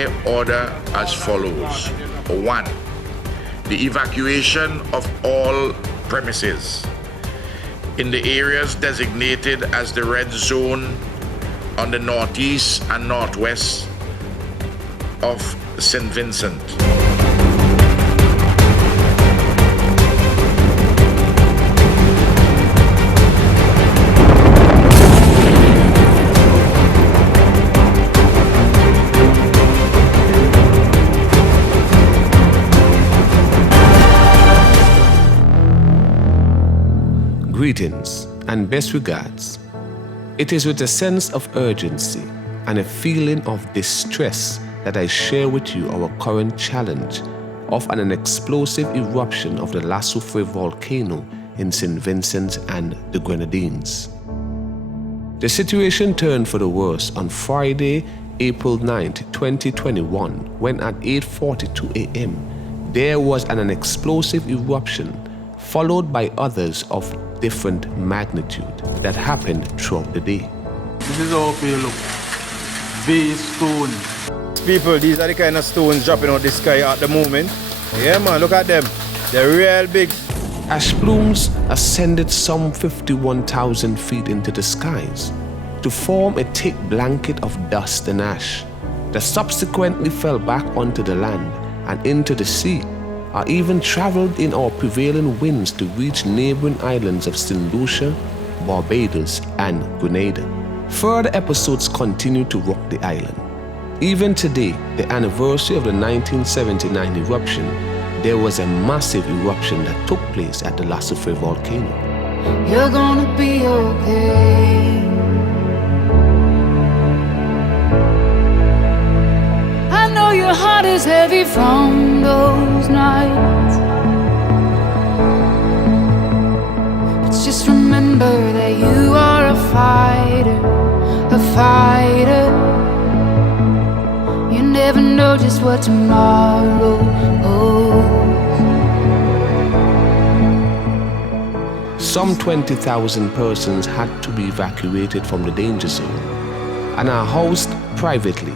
by order as follows. 1. The evacuation of all premises in the areas designated as the red zone on the northeast and northwest of St. Vincent. Greetings and best regards. It is with a sense of urgency and a feeling of distress that I share with you our current challenge of an explosive eruption of the Soufriere volcano in St. Vincent and the Grenadines. The situation turned for the worse on Friday, April 9, 2021, when at 8:42 a.m. there was an explosive eruption followed by others of different magnitude that happened throughout the day. This is how they look. Base stone. People, these are the kind of stones dropping out the sky at the moment. Yeah man, look at them. They're real big. Ash plumes ascended some 51,000 feet into the skies to form a thick blanket of dust and ash that subsequently fell back onto the land and into the sea, or even traveled in our prevailing winds to reach neighboring islands of St. Lucia, Barbados, and Grenada. Further episodes continue to rock the island. Even today, the anniversary of the 1979 eruption, there was a massive eruption that took place at the Soufriere volcano. You're gonna be okay. I know your heart is heavy from those nights, but just remember that you are a fighter, a fighter. You never know just what tomorrow holds. Some 20,000 persons had to be evacuated from the danger zone and are housed privately.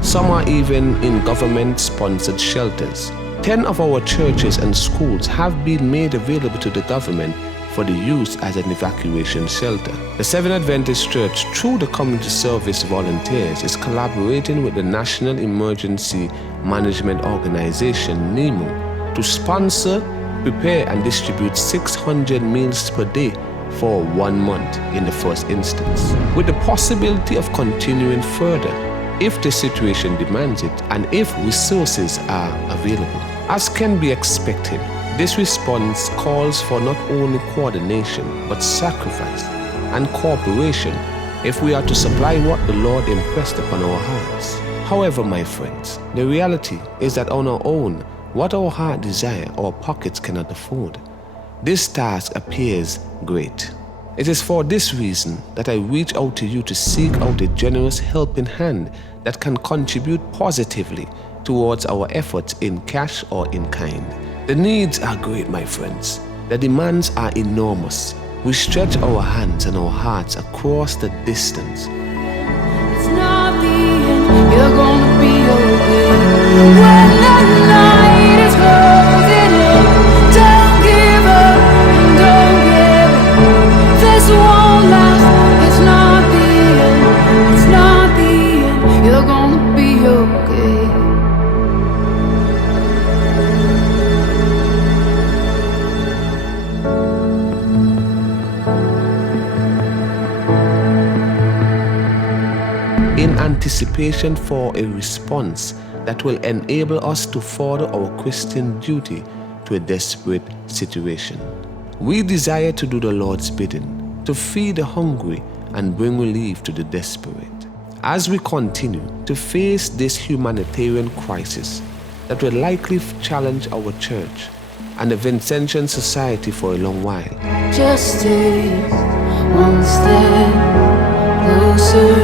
Some are even in government-sponsored shelters. 10 of our churches and schools have been made available to the government for the use as an evacuation shelter. The Seventh Adventist Church, through the Community Service Volunteers, is collaborating with the National Emergency Management Organization, NEMO, to sponsor, prepare and distribute 600 meals per day for 1 month in the first instance, with the possibility of continuing further if the situation demands it and if resources are available. As can be expected, this response calls for not only coordination but sacrifice and cooperation if we are to supply what the Lord impressed upon our hearts. However, my friends, the reality is that on our own, what our heart desire, our pockets cannot afford. This task appears great. It is for this reason that I reach out to you to seek out a generous helping hand that can contribute positively towards our efforts in cash or in kind. The needs are great, my friends. The demands are enormous. We stretch our hands and our hearts across the distance. It's not the end, you're gonna be okay. When the night is closing in, don't give up, don't give up. This won't last, it's not the end, it's not the end, you're gonna be okay. In anticipation for a response that will enable us to further our Christian duty to a desperate situation. We desire to do the Lord's bidding, to feed the hungry and bring relief to the desperate. As we continue to face this humanitarian crisis that will likely challenge our church and the Vincentian society for a long while. Justice, one step closer.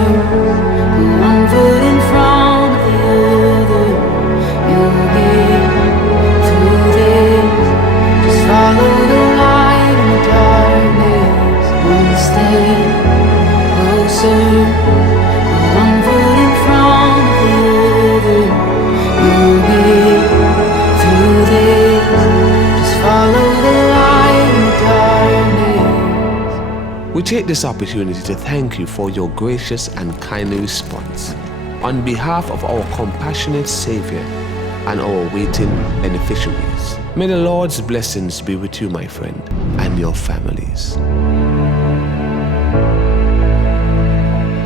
One foot in front of the other. You'll get through this. Just follow the light in the darkness. One step closer. One foot in front of the other. We take this opportunity to thank you for your gracious and kindly response. On behalf of our compassionate Savior and our waiting beneficiaries, may the Lord's blessings be with you, my friend, and your families.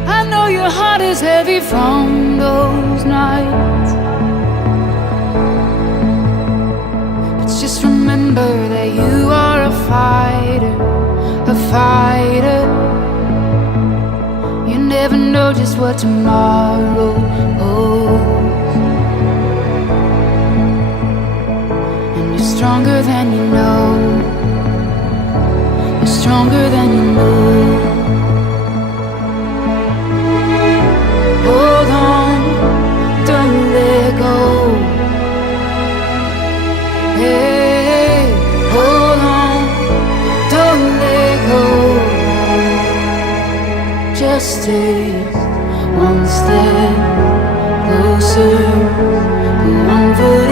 I know your heart is heavy from those nights, but just remember that you are a fighter, a fighter. You never know just what tomorrow holds, and you're stronger than you know. You're stronger than you know. Hold on, don't let go. Hey, hold on, don't let go. Just take one step closer, one foot